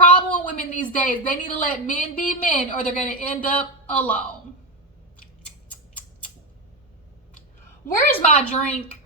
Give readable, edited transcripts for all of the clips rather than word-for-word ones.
problem with women these days. They need to let men be men or they're going to end up alone. Where's my drink?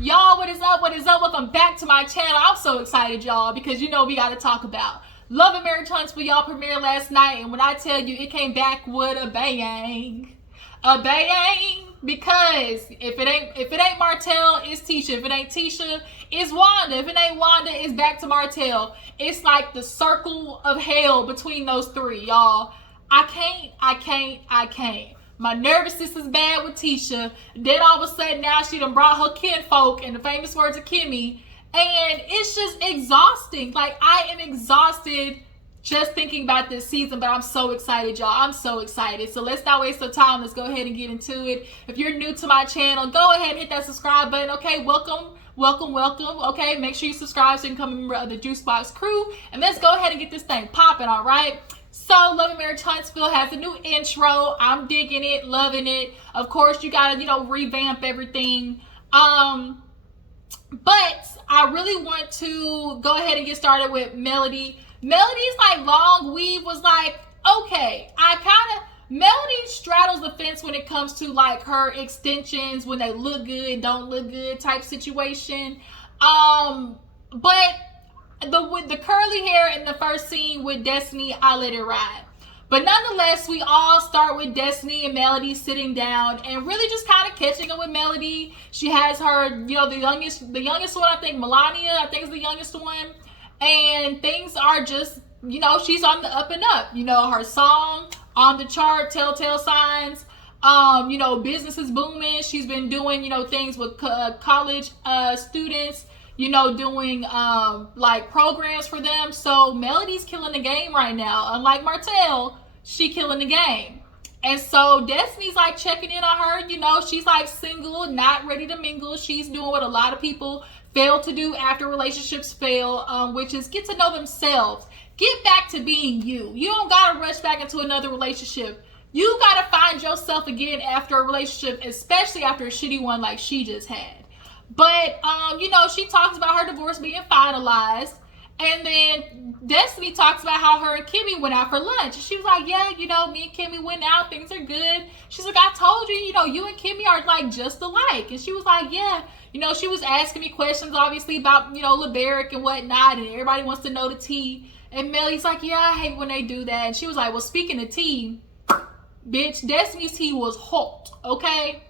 Y'all, what is up? What is up? Welcome back to my channel. I'm so excited, y'all, because you know we got to talk about Love and Marriage Huntsville. Y'all premiered last night, and when I tell you it came back with a bang. A bang. Because if it ain't Martell, it's Tisha. If it ain't Tisha, it's Wanda. If it ain't Wanda, it's back to Martell. It's like the circle of hell between those three, y'all. I can't. My nervousness is bad with Tisha. Then all of a sudden now she done brought her kinfolk in the famous words of Kimmi. And it's just exhausting. Like, I am exhausted just thinking about this season, but I'm so excited, y'all. I'm so excited. So let's not waste the time. Let's go ahead and get into it. If you're new to my channel, go ahead and hit that subscribe button. Okay, welcome. Okay, make sure you subscribe so you can become a member of the Juice Box crew. And let's go ahead and get this thing popping, all right? So, Love and Marriage Huntsville has a new intro. I'm digging it, loving it. Of course, you gotta, revamp everything. But I really want to go ahead and get started with Melody. Melody's long weave was okay. Melody straddles the fence when it comes to her extensions, when they look good, don't look good type situation. But with the curly hair in the first scene with Destiny, I let it ride. But nonetheless, we all start with Destiny and Melody sitting down and really just kind of catching up with Melody. She has her, the youngest one, I think Melania, I think is the youngest one. And things are just, she's on the up and up. Her song on the chart, Telltale Signs. Business is booming. She's been doing, things with college students, doing programs for them. So Melody's killing the game right now. Unlike Martell, she killing the game. And so Destiny's checking in on her. She's single, not ready to mingle. She's doing what a lot of people fail to do after relationships fail, which is get to know themselves. Get back to being you. You don't gotta rush back into another relationship. You gotta find yourself again after a relationship, especially after a shitty one like she just had. But, she talks about her divorce being finalized. And then Destiny talks about how her and Kimmi went out for lunch. And she was like, yeah, me and Kimmi went out. Things are good. She's like, I told you, you and Kimmi are just alike. And she was like, yeah. She was asking me questions, obviously, about, LeBaric and whatnot. And everybody wants to know the tea. And Melly's like, yeah, I hate when they do that. And she was like, well, speaking of tea, bitch, Destiny's tea was hot, okay?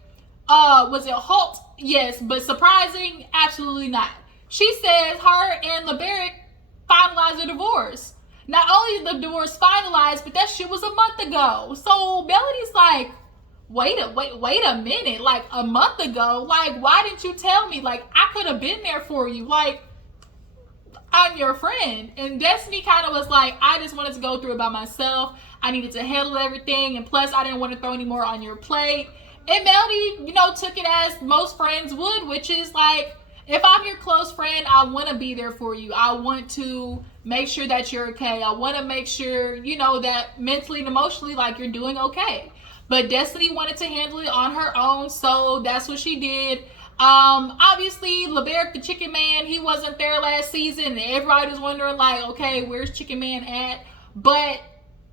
Was it hot? Yes, but surprising? Absolutely not. She says her and LeBaric finalized their divorce. Not only the divorce finalized, but that shit was a month ago. So Melody's like, wait a minute. A month ago? Why didn't you tell me? I could have been there for you. I'm your friend. And Destiny kind of was like, I just wanted to go through it by myself. I needed to handle everything. And plus, I didn't want to throw any more on your plate. And Melody, took it as most friends would, which is if I'm your close friend, I want to be there for you. I want to make sure that you're okay. I want to make sure, that mentally and emotionally, you're doing okay. But Destiny wanted to handle it on her own, so that's what she did. Obviously, LeBaric, the Chicken Man, he wasn't there last season, and everybody was wondering, okay, where's Chicken Man at? But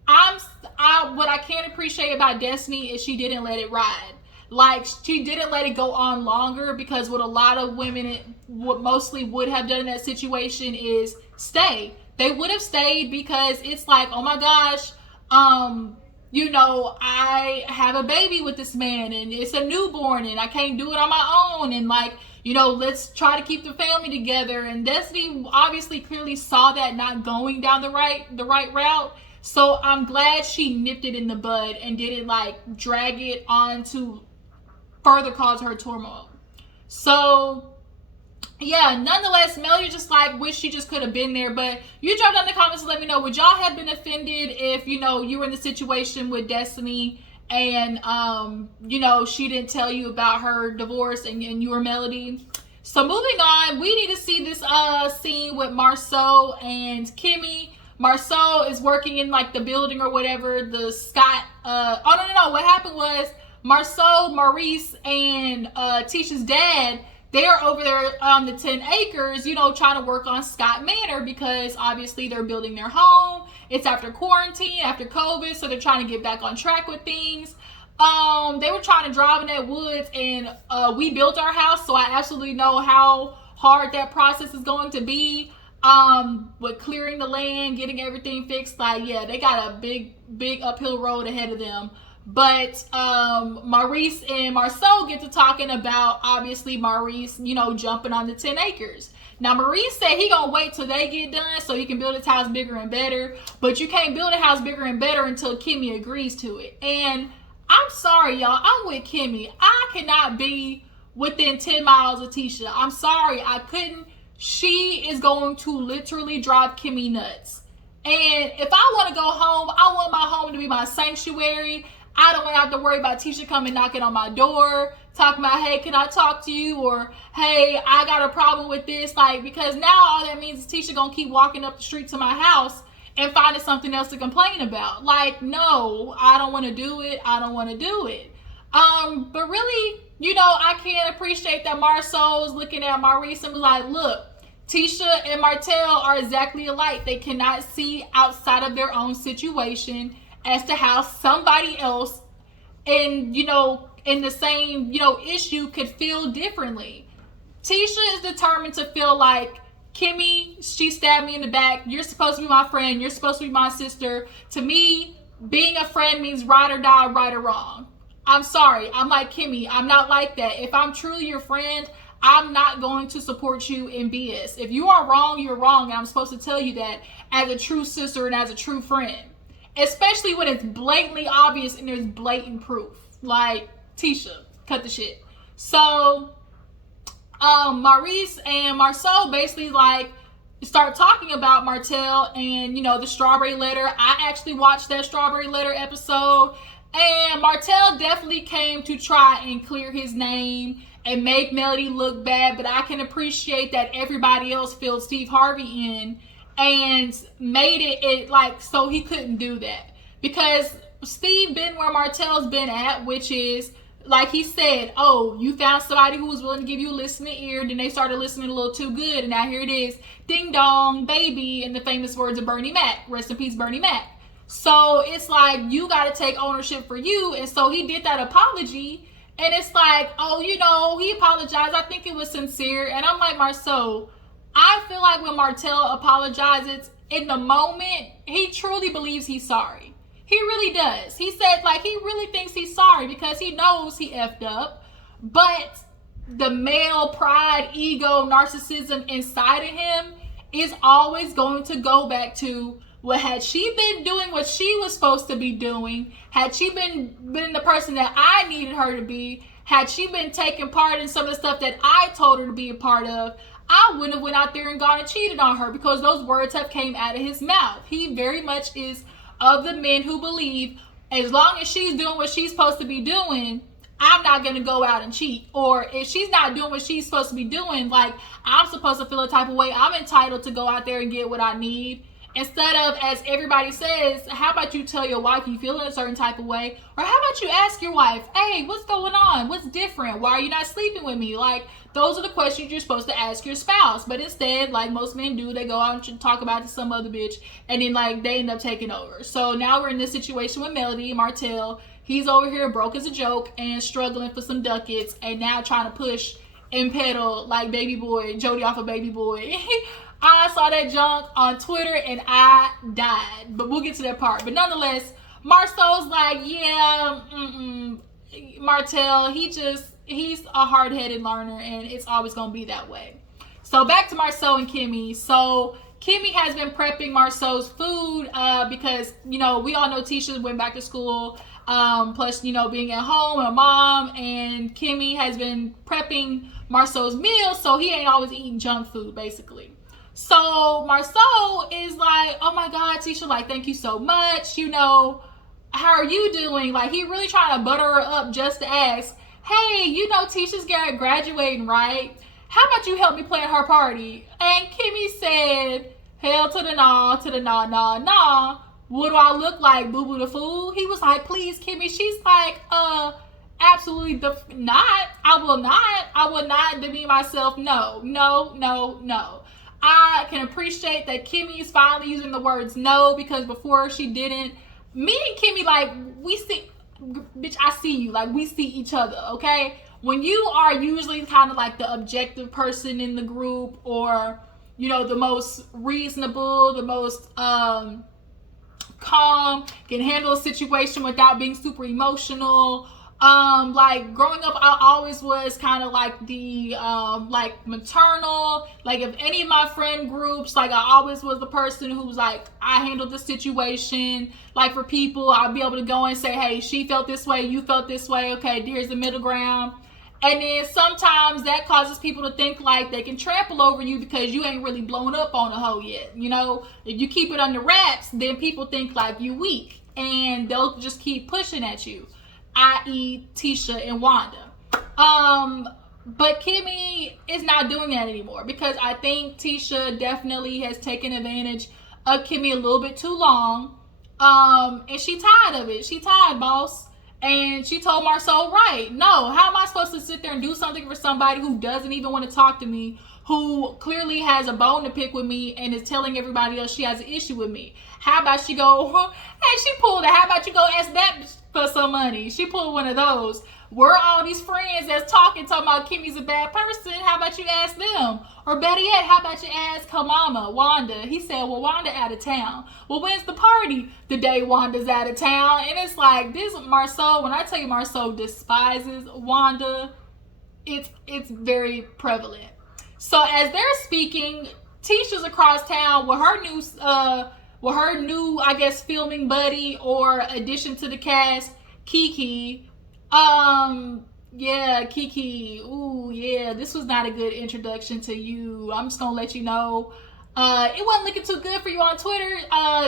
what I can appreciate about Destiny is she didn't let it ride. She didn't let it go on longer, because what a lot of women mostly would have done in that situation is stay. They would have stayed because it's oh my gosh, I have a baby with this man and it's a newborn and I can't do it on my own. And let's try to keep the family together. And Destiny obviously clearly saw that not going down the right route. So I'm glad she nipped it in the bud and didn't drag it on to further cause her turmoil. So yeah, nonetheless, Melody just wish she just could have been there. But you drop down in the comments and let me know, would y'all have been offended if you were in the situation with Destiny and she didn't tell you about her divorce and you were Melody? So moving on, we need to see this scene with Marsua and Kimmi. Marsua is working in the building or whatever. The Scott, what happened was Marsua, Maurice, and Tisha's dad, they're over there on the 10 acres, you know, trying to work on Scott Manor because obviously they're building their home. It's after quarantine, after COVID, so they're trying to get back on track with things. They were trying to drive in that woods, and we built our house, so I absolutely know how hard that process is going to be. With clearing the land, getting everything fixed, like, yeah, they got a big uphill road ahead of them. But Maurice and Marsua get to talking about, obviously, Maurice, you know, jumping on the 10 acres. Now, Maurice said he gonna wait till they get done so he can build his house bigger and better. But you can't build a house bigger and better until Kimmi agrees to it. And I'm sorry, y'all, I'm with Kimmi. I cannot be within 10 miles of Tisha. I'm sorry, I couldn't. She is going to literally drive Kimmi nuts. And if I want to go home, I want my home to be my sanctuary. I don't want to have to worry about Tisha coming knocking on my door, talking about, hey, can I talk to you? Or, hey, I got a problem with this. Like, because now all that means is Tisha going to keep walking up the street to my house and finding something else to complain about. Like, no, I don't want to do it. I don't want to do it. But really, you know, I can't appreciate that Marsua is looking at Maurice and was like, look, Tisha and Martell are exactly alike. They cannot see outside of their own situation as to how somebody else in the same, issue could feel differently. Tisha is determined to feel like, Kimmi, she stabbed me in the back. You're supposed to be my friend. You're supposed to be my sister. To me, being a friend means ride or die, right or wrong. I'm sorry. I'm like Kimmi. I'm not like that. If I'm truly your friend, I'm not going to support you in BS. If you are wrong, you're wrong. And I'm supposed to tell you that as a true sister and as a true friend. Especially when it's blatantly obvious and there's blatant proof. Like, Tisha, cut the shit. So, Maurice and Marsua basically start talking about Martell and, the strawberry letter. I actually watched that strawberry letter episode. And Martell definitely came to try and clear his name and make Melody look bad. But I can appreciate that everybody else filled Steve Harvey in and made it so he couldn't do that. Because Steve been where Martell's been at, which is, like he said, oh, you found somebody who was willing to give you a listening ear, then they started listening a little too good, and now here it is, ding dong, baby, in the famous words of Bernie Mac. Rest in peace, Bernie Mac. So it's like, you got to take ownership for you, and so he did that apology, and it's like, oh, he apologized. I think it was sincere, and I'm like, Marsua, I feel like when Martell apologizes, in the moment, he truly believes he's sorry. He really does. He said, he really thinks he's sorry because he knows he effed up. But the male pride, ego, narcissism inside of him is always going to go back to, well, had she been doing what she was supposed to be doing, had she been the person that I needed her to be, had she been taking part in some of the stuff that I told her to be a part of, I wouldn't have went out there and gone and cheated on her because those words have came out of his mouth. He very much is of the men who believe as long as she's doing what she's supposed to be doing, I'm not going to go out and cheat. Or if she's not doing what she's supposed to be doing, I'm supposed to feel a type of way. I'm entitled to go out there and get what I need. Instead of, as everybody says, how about you tell your wife you feel in a certain type of way? Or how about you ask your wife, hey, what's going on? What's different? Why are you not sleeping with me? Those are the questions you're supposed to ask your spouse. But instead, like most men do, they go out and talk about it to some other bitch. And then, they end up taking over. So now we're in this situation with Melody and Martell. He's over here broke as a joke and struggling for some ducats. And now trying to push and pedal like Baby Boy, Jody off of Baby Boy. I saw that junk on Twitter and I died. But we'll get to that part. But nonetheless, Marceau's like, yeah, Martell, he's a hard-headed learner and it's always going to be that way. So back to Marsua and Kimmi. So Kimmi has been prepping Marsau's food because, we all know Tisha went back to school. Plus, being at home, a mom, and Kimmi has been prepping Marsau's meals. So he ain't always eating junk food, basically. So Marsua is like, oh my God, Tisha, thank you so much. How are you doing? He really trying to butter her up just to ask, hey, Tisha's graduating, right? How about you help me plan her party? And Kimmi said, hell to the nah, nah. What do I look like, Boo Boo the Fool? He was like, please, Kimmi. She's like, Absolutely not. I will not. I will not demean myself. No, no, no, no. I can appreciate that Kimmy is finally using the words no, because before she didn't. Me and Kimmy, like, we see, bitch, I see you. Like, we see each other, okay? When you are usually kind of like the objective person in the group, or, you know, the most reasonable, the most calm, can handle a situation without being super emotional. Like growing up, I always was kind of like the like maternal. Like if any of my friend groups, like I always was the person who was like, I handled the situation. Like for people, I'll be able to go and say, hey, she felt this way, you felt this way. Okay, here's the middle ground. And then sometimes that causes people to think like they can trample over you because you ain't really blown up on a hoe yet. You know, if you keep it under wraps, then people think like you weak and they'll just keep pushing at you, i.e. Tisha and Wanda. But Kimmy is not doing that anymore because I think Tisha definitely has taken advantage of Kimmy a little bit too long. And she tired of it. She tired, boss. And she told Marsua, right, no, how am I supposed to sit there and do something for somebody who doesn't even want to talk to me, who clearly has a bone to pick with me and is telling everybody else she has an issue with me? How about she go, hey, she pulled it, how about you go ask that for some money? She pulled one of those. We're all these friends that's talking about Kimmy's a bad person. How about you ask them? Or better yet, how about you ask her mama, Wanda? He said, well, Wanda out of town. Well, when's the party? The day Wanda's out of town. And it's like, this Marsua, when I tell you Marsua despises Wanda, it's very prevalent. So as they're speaking, Tisha's across town with her new, I guess, filming buddy or addition to the cast, Keke. Yeah, Keke. Ooh, yeah, this was not a good introduction to you. I'm just gonna let you know. It wasn't looking too good for you on Twitter.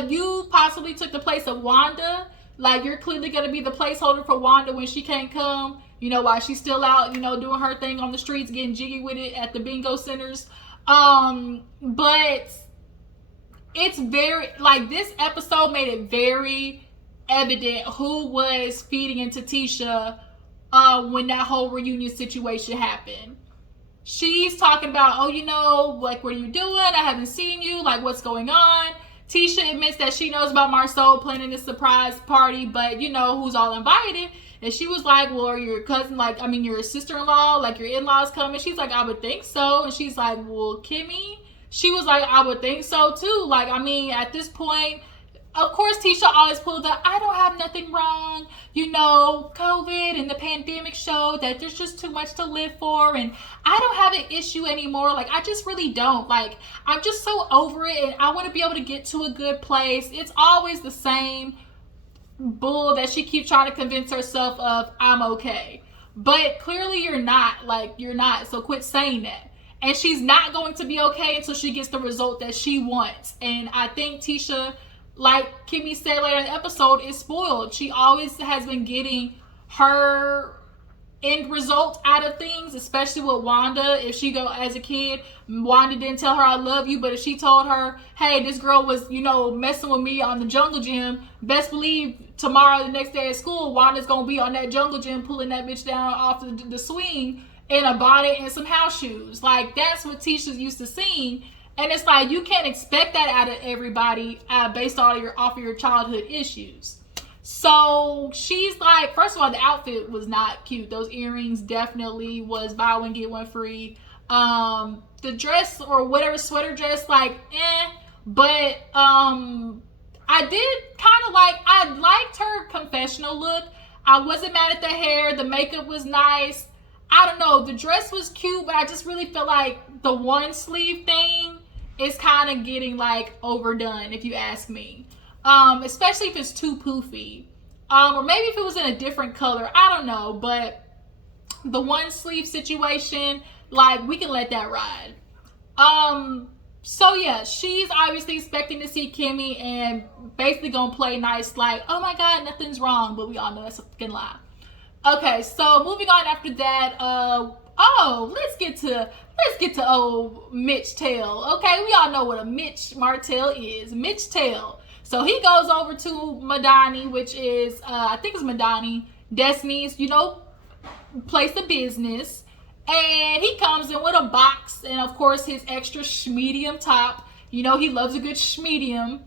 You possibly took the place of Wanda. Like, you're clearly gonna be the placeholder for Wanda when she can't come. You know, while she's still out, you know, doing her thing on the streets, getting jiggy with it at the bingo centers. But it's very, like, this episode made it very evident who was feeding into Tisha when that whole reunion situation happened. She's talking about, oh, you know, like, what are you doing? I haven't seen you. Like, what's going on? Tisha admits that she knows about Marsua planning this surprise party, but, you know, who's all invited? And she was like, well, are your cousin, like, I mean, your sister-in-law, like, your in-laws coming? She's like, I would think so. And she's like, well, Kimmy? She was like, I would think so, too. Like, I mean, at this point, of course, Tisha always pulled up, I don't have nothing wrong. You know, COVID and the pandemic showed that there's just too much to live for. And I don't have an issue anymore. Like, I just really don't. Like, I'm just so over it. And I want to be able to get to a good place. It's always the same bull that she keeps trying to convince herself of, I'm okay. But clearly you're not. Like, you're not. So quit saying that. And she's not going to be okay until she gets the result that she wants. And I think Tisha, like Kimmy said later in the episode, is spoiled. She always has been getting her end result out of things, especially with Wanda. If she go as a kid, Wanda didn't tell her I love you, but if she told her, hey, this girl was, you know, messing with me on the jungle gym, best believe tomorrow, the next day at school, Wanda's gonna be on that jungle gym pulling that bitch down off the swing in a bonnet and some house shoes. Like, that's what Tisha's used to seeing. And it's like, you can't expect that out of everybody based on off of your childhood issues. So she's like, first of all, the outfit was not cute. Those earrings definitely was buy one, get one free. The dress or whatever sweater dress, like, But I did kind of like, I liked her confessional look. I wasn't mad at the hair. The makeup was nice. I don't know. The dress was cute, but I just really feel like the one sleeve thing is kind of getting like overdone, if you ask me. Especially if it's too poofy. Or maybe if it was in a different color. I don't know. But the one sleeve situation, like, we can let that ride. So yeah, she's obviously expecting to see Kimmy and basically gonna play nice, like, oh my god, nothing's wrong, but we all know that's a fucking lie. Okay, so moving on after that, let's get to old Mitch Tail. Okay, we all know what a Mitch Martell is. Mitch Tail. So he goes over to Madani, which is I think it's Madani, Destiny's, you know, place of business, and he comes in with a box and of course his extra medium top. You know, he loves a good medium.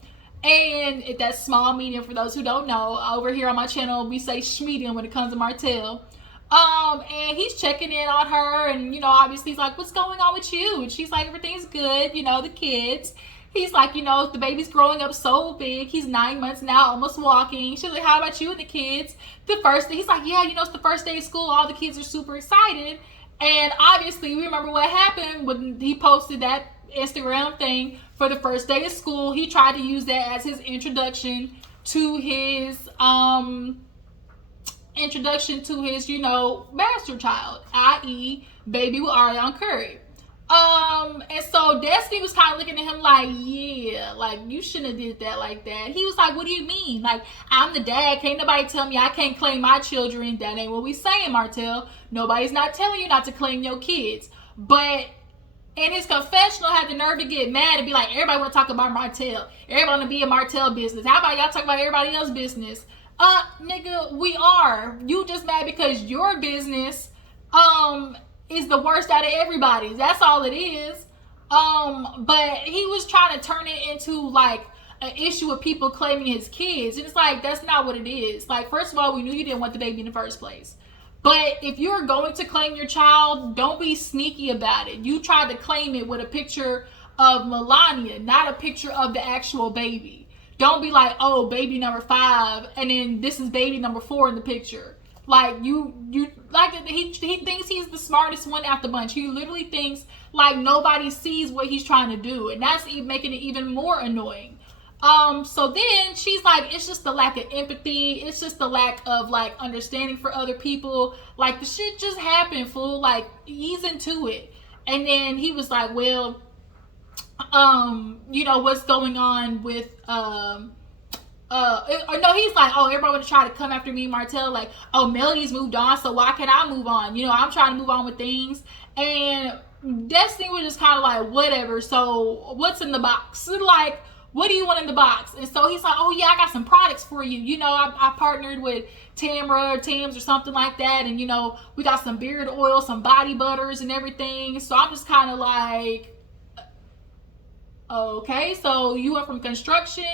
And that's small medium for those who don't know. Over here on my channel, we say medium when it comes to Martell. And he's checking in on her, and you know, obviously he's like, "What's going on with you?" And she's like, "Everything's good, you know, the kids." He's like, "You know, the baby's growing up so big. He's 9 months now, almost walking." She's like, "How about you and the kids?" The first day, he's like, "Yeah, you know, it's the first day of school. All the kids are super excited." And obviously, we remember what happened when he posted that Instagram thing for the first day of school. He tried to use that as his introduction to his you know, master child, i.e. baby with Ariana Curry. And so Destiny was kind of looking at him like, yeah, like, you shouldn't have did that like that. He was like, "What do you mean? Like, I'm the dad. Can't nobody tell me I can't claim my children." That ain't what we saying, Martell. Nobody's not telling you not to claim your kids. But in his confessional, had the nerve to get mad and be like, "Everybody want to talk about Martell. Everybody want to be a Martell business. How about y'all talk about everybody else's business?" Nigga, we are. You just mad because your business, is the worst out of everybody's. That's all it is. But he was trying to turn it into like an issue of people claiming his kids. And it's like, that's not what it is. Like, first of all, we knew you didn't want the baby in the first place. But if you're going to claim your child, don't be sneaky about it. You tried to claim it with a picture of Melania, not a picture of the actual baby. Don't be like, "Oh, baby number 5, and then this is baby number 4 in the picture." Like, you like, he thinks he's the smartest one out the bunch. He literally thinks like nobody sees what he's trying to do, and that's making it even more annoying. So then she's like, "It's just the lack of empathy. It's just the lack of like understanding for other people. Like, the shit just happened, fool. Like, ease into it." And then he was like, "Well, you know, what's going on with or no, he's like, "Oh, everybody want to try to come after me, Martell. Like, oh, Melody's moved on, so why can't I move on? You know, I'm trying to move on with things." And Destiny was just kind of like, "Whatever. So what's in the box? Like, what do you want in the box?" And so he's like, "Oh yeah, I got some products for you. You know, I partnered with Tamra or Tams or something like that, and you know, we got some beard oil, some body butters, and everything." So I'm just kind of like, okay, so you went from construction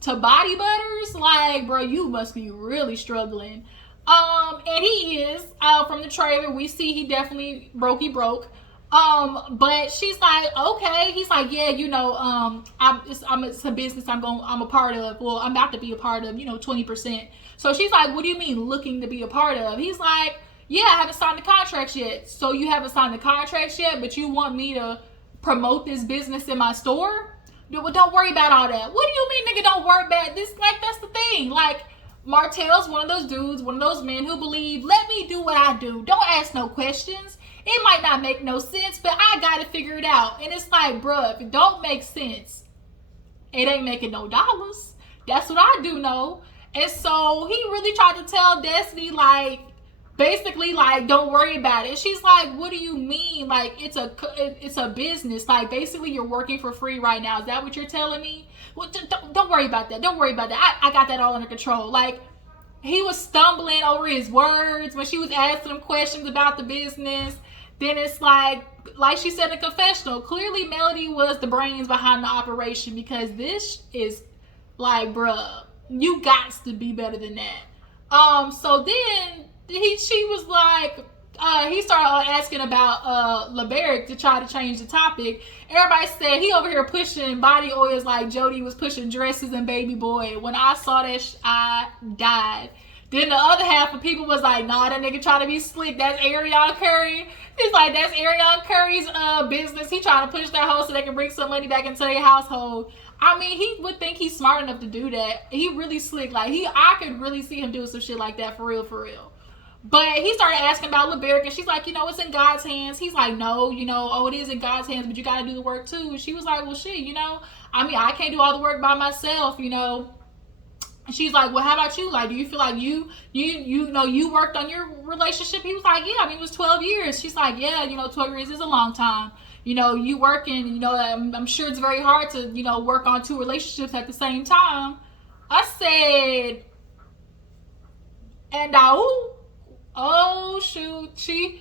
to body butters? Like, bro, you must be really struggling. And he is. From the trailer, we see he definitely broke. But she's like, "Okay." He's like, "Yeah, you know, it's a business I'm a part of. Well, I'm about to be a part of, you know, 20%. So she's like, "What do you mean looking to be a part of?" He's like, "Yeah, I haven't signed the contracts yet." "So you haven't signed the contracts yet, but you want me to promote this business in my store?" "Well, don't worry about all that." "What do you mean, nigga, don't worry about this?" Like, that's the thing. Like, Martell's one of those dudes, one of those men who believe, "Let me do what I do. Don't ask no questions. It might not make no sense, but I gotta figure it out." And it's like, bruh, if it don't make sense, it ain't making no dollars. That's what I do know. And so he really tried to tell Destiny, like, basically, like, don't worry about it. She's like, "What do you mean? Like, it's a business. Like, basically, you're working for free right now. Is that what you're telling me?" "Well, don't worry about that. Don't worry about that. I got that all under control." Like, he was stumbling over his words when she was asking him questions about the business. Then it's like she said in the confessional, clearly Melody was the brains behind the operation, because this is like, bruh, you got to be better than that. So then she was like, he started asking about LeBerick to try to change the topic. Everybody said he over here pushing body oils like Jody was pushing dresses and Baby Boy. When I saw that, I died. Then the other half of people was like, "Nah, that nigga trying to be slick. That's Ariana Curry." He's like, "That's Ariana Curry's business. He trying to push that hoe so they can bring some money back into their household." I mean, he would think he's smart enough to do that. He really slick. Like, I could really see him doing some shit like that for real. But he started asking about LeBerick, and she's like, "You know, it's in God's hands." He's like, "No, you know, oh, it is in God's hands, but you got to do the work too." And she was like, "Well, shit, you know, I mean, I can't do all the work by myself, you know." And she's like, "Well, how about you? Like, do you feel like you know, you worked on your relationship?" He was like, "Yeah, I mean, it was 12 years. She's like, "Yeah, you know, 12 years is a long time. You know, you working, you know, I'm sure it's very hard to, you know, work on 2 relationships at the same time." I said, "And Oh shoot, she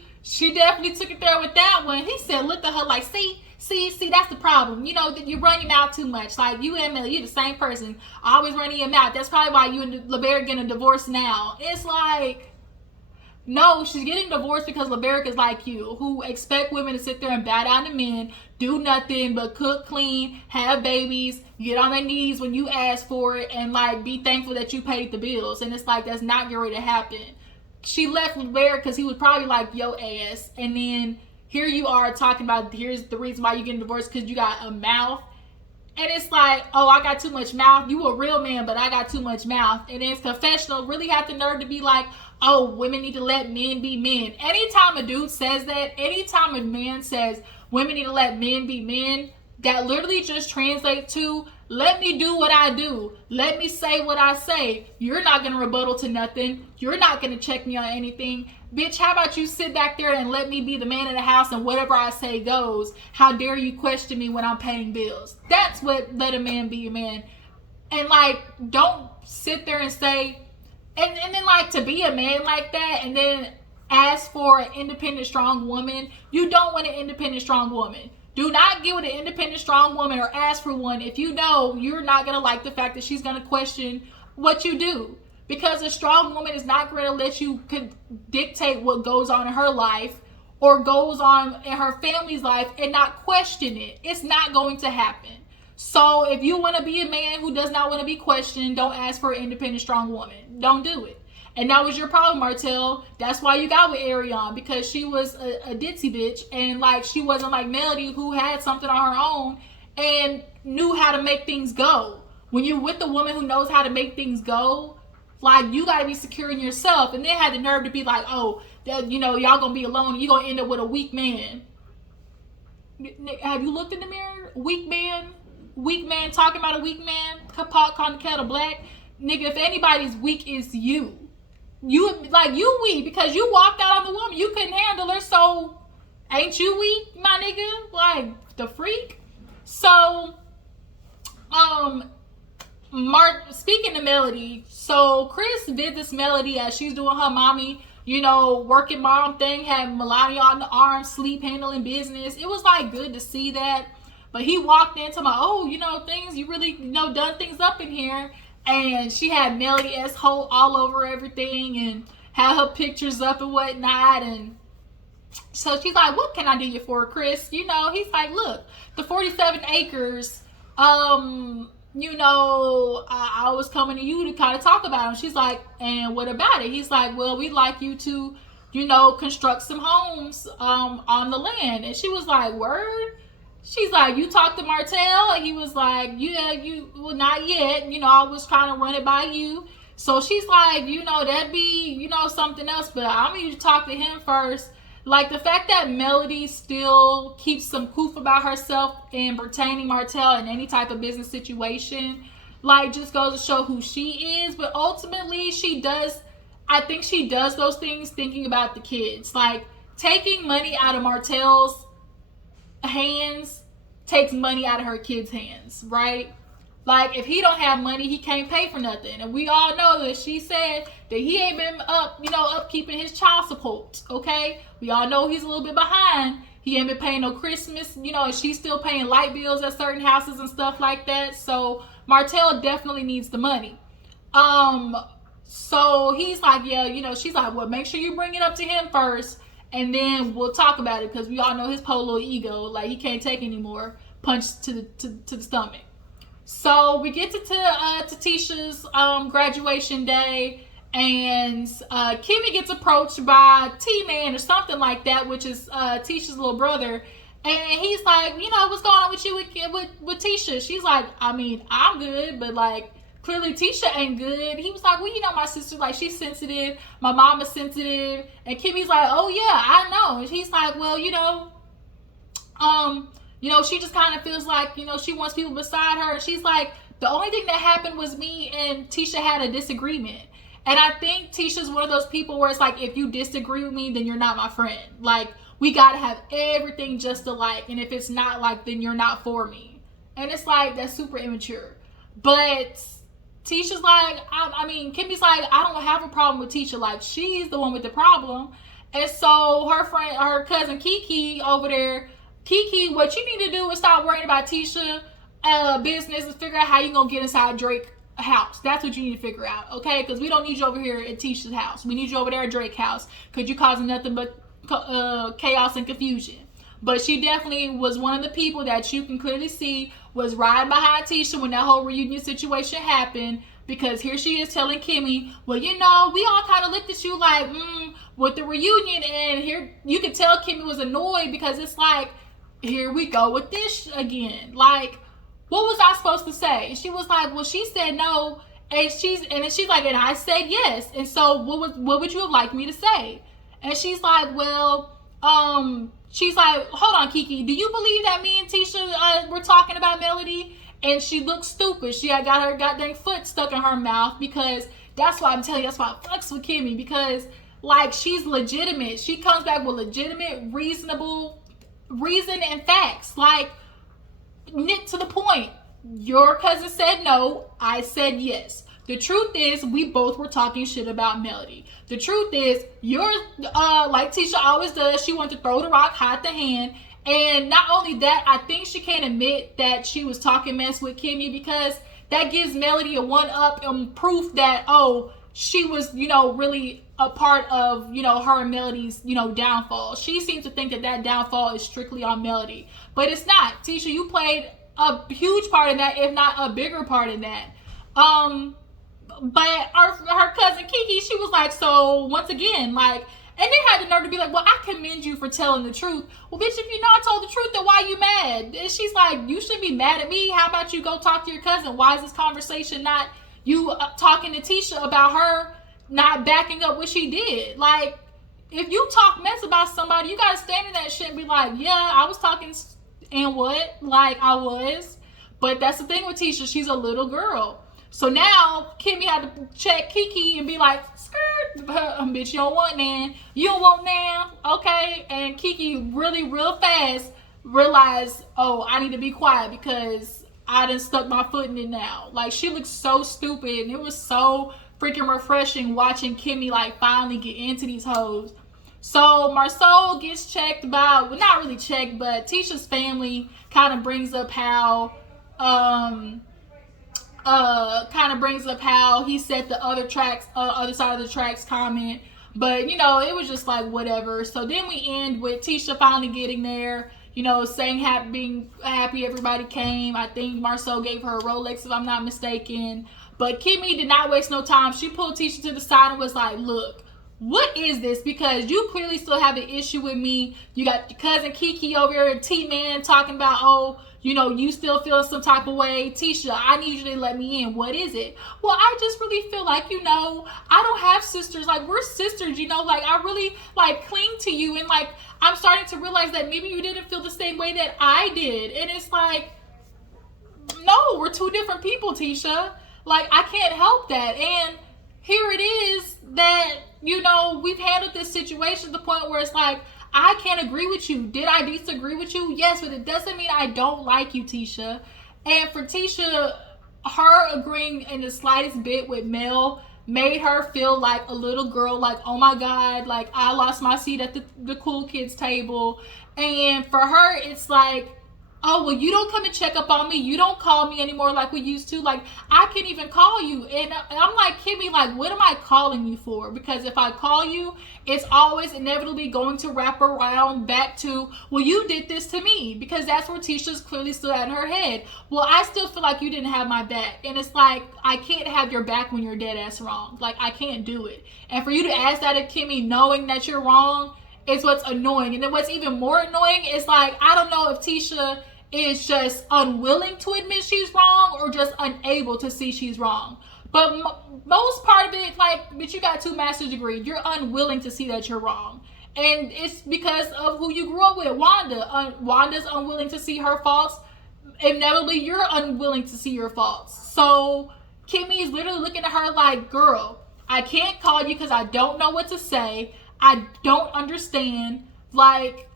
definitely took it there with that one. He said, looked at her like, see, that's the problem. You know, you run your mouth too much. Like, you and Millie, you the same person, always running your mouth. That's probably why you and LeBeric getting a divorce now. It's like, no, she's getting divorced because LeBeric is like you, who expect women to sit there and bow down to men, do nothing but cook, clean, have babies, get on their knees when you ask for it, and like be thankful that you paid the bills. And it's like, that's not going to happen. She left LeBeric because he was probably like, yo ass. And then here you are talking about, here's the reason why you're getting divorced, because you got a mouth. And it's like, oh, I got too much mouth. You a real man, but I got too much mouth. And then it's confessional. Really have the nerve to be like, oh, women need to let men be men. Anytime a dude says that, anytime a man says women need to let men be men, that literally just translates to, let me do what I do. Let me say what I say. You're not going to rebuttal to nothing. You're not going to check me on anything. Bitch, how about you sit back there and let me be the man of the house and whatever I say goes? How dare you question me when I'm paying bills? That's what let a man be a man. And like, don't sit there and say, and then like, to be a man like that and then ask for an independent, strong woman. You don't want an independent, strong woman. Do not get with an independent, strong woman or ask for one if you know you're not going to like the fact that she's going to question what you do. Because a strong woman is not going to let you dictate what goes on in her life or goes on in her family's life and not question it. It's not going to happen. So if you want to be a man who does not want to be questioned, don't ask for an independent, strong woman. Don't do it. And that was your problem, Martell. That's why you got with Ariane, because she was a ditzy bitch, and like, she wasn't like Melody, who had something on her own and knew how to make things go. When you're with a woman who knows how to make things go, like, you got to be secure in yourself. And then had the nerve to be like, oh, that, you know, y'all gonna be alone and you're gonna end up with a weak man. Have you looked in the mirror? Weak man talking about a weak man, pot calling the kettle black. Nigga, if anybody's weak, it's you. You weak because you walked out on the woman. You couldn't handle her, so ain't you weak, my nigga? Like, the freak. So, speaking of Melody, so Chris did this Melody as she's doing her mommy, you know, working mom thing, had Melania on the arm, sleep handling business. It was like good to see that. But he walked into my, oh, you know, things, you really, you know, done things up in here. And she had Melody S. Holt all over everything and had her pictures up and whatnot. And so she's like, what can I do you for, Chris? You know, he's like, look, the 47 acres, you know, I was coming to you to kind of talk about them. She's like, and what about it? He's like, well, we'd like you to, you know, construct some homes on the land. And she was like, word? She's like, you talked to Martell? And he was like, yeah, well, not yet. You know, I was trying to run it by you. So she's like, you know, that'd be, you know, something else. But I want you to talk to him first. Like, the fact that Melody still keeps some poof about herself and pertaining Martell in any type of business situation, like, just goes to show who she is. But ultimately, I think she does those things thinking about the kids. Like, taking money out of Martell's hands takes money out of her kids' hands, right? Like, if he don't have money, he can't pay for nothing. And we all know that she said that he ain't been upkeeping his child support, okay? We all know he's a little bit behind. He ain't been paying no Christmas, you know, and she's still paying light bills at certain houses and stuff like that. So Martell definitely needs the money. So he's like, yeah, you know, she's like, well, make sure you bring it up to him first, and then we'll talk about it, because we all know his polo ego, like, he can't take anymore. Punch to the stomach. So we get to Tisha's graduation day, and Kimmy gets approached by T-Man or something like that, which is Tisha's little brother, and he's like, you know, what's going on with you with Tisha? She's like, I mean, I'm good, but like, clearly Tisha ain't good. He was like, well, you know, my sister, like, she's sensitive, my mom is sensitive. And Kimmy's like, oh yeah, I know. And he's like, well, you know, she just kind of feels like, you know, she wants people beside her. And she's like, the only thing that happened was me and Tisha had a disagreement. And I think Tisha's one of those people where it's like, if you disagree with me, then you're not my friend. Like, we got to have everything just alike. And if it's not like, then you're not for me. And it's like, that's super immature. But Tisha's like, Kimmy's like, I don't have a problem with Tisha. Like, she's the one with the problem. And so her cousin Keke over there, Keke, what you need to do is stop worrying about Tisha business and figure out how you gonna get inside Drake's house. That's what you need to figure out, okay? Because we don't need you over here at Tisha's house. We need you over there at Drake's house because you're causing nothing but chaos and confusion. But she definitely was one of the people that you can clearly see was riding behind Tisha when that whole reunion situation happened, because here she is telling Kimmi, well, we all kind of looked at you like, with the reunion, and here you could tell Kimmi was annoyed because it's like, here we go with this again. Like, what was I supposed to say? And she was like, well, she said no, and then she's like, and I said yes, and so what would you have liked me to say? And she's like, well, she's like, hold on, Keke, do you believe that me and Tisha were talking about Melody? And she looked stupid. She had got her goddamn foot stuck in her mouth, because that's why I'm telling you, that's why I fucks with Kimmi, because like, she's legitimate. She comes back with legitimate, reasonable reason and facts. Like, knit to the point. Your cousin said no, I said yes. The truth is, we both were talking shit about Melody. The truth is, you're like Tisha always does, she wanted to throw the rock, hide the hand. And not only that, I think she can't admit that she was talking mess with Kimmi, because that gives Melody a one-up and proof that, oh, she was, really a part of, her and Melody's, downfall. She seems to think that downfall is strictly on Melody. But it's not. Tisha, you played a huge part in that, if not a bigger part in that. But her cousin Keke, she was like, so once again, like, and they had the nerve to be like, well, I commend you for telling the truth. Well, bitch, if you know I told the truth, then why you mad? And she's like, you shouldn't be mad at me. How about you go talk to your cousin? Why is this conversation not you talking to Tisha about her not backing up what she did? Like, if you talk mess about somebody, you gotta stand in that shit and be like, yeah, I was talking, and what? Like, I was. But that's the thing with Tisha, she's a little girl. So now Kimmi had to check Keke and be like, skirt, bitch, you don't want nan. You don't want nan, okay? And Keke really real fast realized, oh, I need to be quiet because I done stuck my foot in it now. Like, she looked so stupid, and it was so freaking refreshing watching Kimmi like finally get into these hoes. So Marsua gets checked by, well, not really checked, but Tisha's family kind of brings up how he said the other side of the tracks comment, but it was just like whatever. So then we end with Tisha finally getting there, saying being happy everybody came. I think Marsua gave her a Rolex, if I'm not mistaken. But Kimmi did not waste no time. She pulled Tisha to the side and was like, look, what is this? Because you clearly still have an issue with me. You got your cousin Keke over here, T-Man, talking about, oh, you still feel some type of way. Tisha, I need you to let me in. What is it? Well, I just really feel like, I don't have sisters. Like, we're sisters, like, I really, like, cling to you. And, like, I'm starting to realize that maybe you didn't feel the same way that I did. And it's like, no, we're two different people, Tisha. Like, I can't help that. And here it is that, we've handled this situation to the point where it's like, I can't agree with you. Did I disagree with you? Yes, but it doesn't mean I don't like you, Tisha. And for Tisha, her agreeing in the slightest bit with Mel made her feel like a little girl, like, oh my God, like, I lost my seat at the cool kids table. And for her, it's like, oh, well, you don't come and check up on me. You don't call me anymore like we used to. Like, I can't even call you. And I'm like, Kimmi, like, what am I calling you for? Because if I call you, it's always inevitably going to wrap around back to, well, you did this to me. Because that's where Tisha's clearly still at in her head. Well, I still feel like you didn't have my back. And it's like, I can't have your back when you're dead ass wrong. Like, I can't do it. And for you to ask that of Kimmi knowing that you're wrong is what's annoying. And then what's even more annoying is, like, I don't know if Tisha is just unwilling to admit she's wrong or just unable to see she's wrong. But most part of it, like, but you got 2 master's degrees. You're unwilling to see that you're wrong. And it's because of who you grew up with, Wanda. Wanda's unwilling to see her faults. Inevitably, you're unwilling to see your faults. So Kimmi is literally looking at her like, girl, I can't call you because I don't know what to say. I don't understand. Like,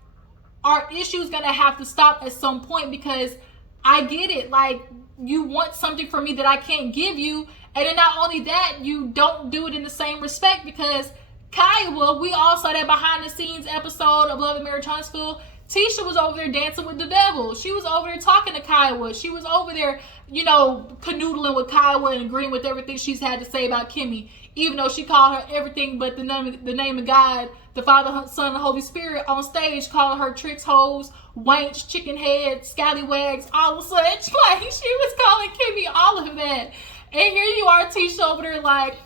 our issue is going to have to stop at some point, because I get it. Like, you want something from me that I can't give you, And then not only that, you don't do it in the same respect because Kiowa, we all saw that behind the scenes episode of Love and Marriage Huntsville. Tisha was over there dancing with the devil. She was over there talking to Kiowa. She was over there, you know, canoodling with Kiowa and agreeing with everything she's had to say about Kimmi. Even though she called her everything but the name of God, the Father, Son, and Holy Spirit on stage, calling her tricks, hoes, wanks, chicken heads, scallywags, all of such. Like, she was calling Kimmi all of that. And here you are, Tisha, over there like,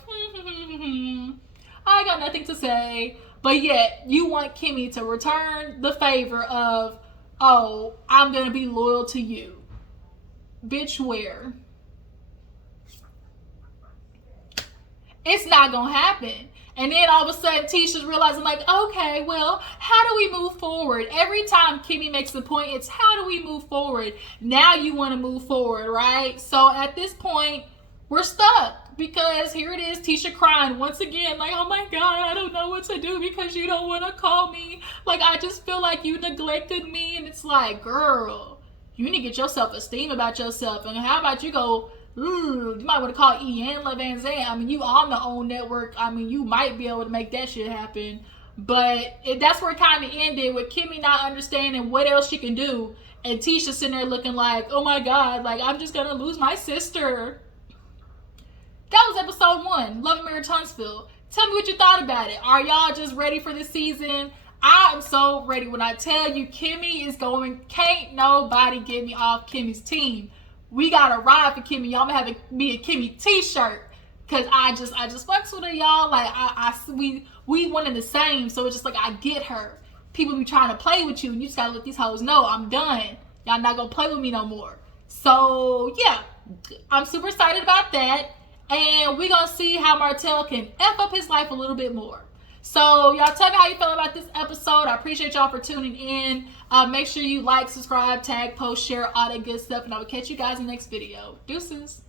I got nothing to say. But yet, you want Kimmi to return the favor of, oh, I'm going to be loyal to you. Bitch, where? It's not going to happen. And then all of a sudden, Tisha's realizing like, okay, well, how do we move forward? Every time Kimmi makes a point, it's how do we move forward? Now you want to move forward, right? So at this point, we're stuck. Because here it is, Tisha crying once again, like, oh my God, I don't know what to do because you don't want to call me. Like, I just feel like you neglected me. And it's like, girl, you need to get your self-esteem about yourself. And how about you go, you might want to call Ian Van Zandt. I mean, you on the OWN network. I mean, you might be able to make that shit happen. But that's where it kind of ended, with Kimmi not understanding what else she can do. And Tisha sitting there looking like, oh my God, like, I'm just going to lose my sister. That was episode 1, Love and Marriage Huntsville. Tell me what you thought about it. Are y'all just ready for this season? I am so ready. When I tell you Kimmi is going, can't nobody get me off Kimmi's team. We gotta ride for Kimmi. Y'all gonna have me a Kimmi t-shirt. Cause I just fucks with her, y'all. Like we one and the same. So it's just like, I get her. People be trying to play with you and you just gotta let these hoes know I'm done. Y'all not gonna play with me no more. So yeah, I'm super excited about that. And we're going to see how Martell can F up his life a little bit more. So, y'all tell me how you feel about this episode. I appreciate y'all for tuning in. Make sure you like, subscribe, tag, post, share, all that good stuff. And I will catch you guys in the next video. Deuces.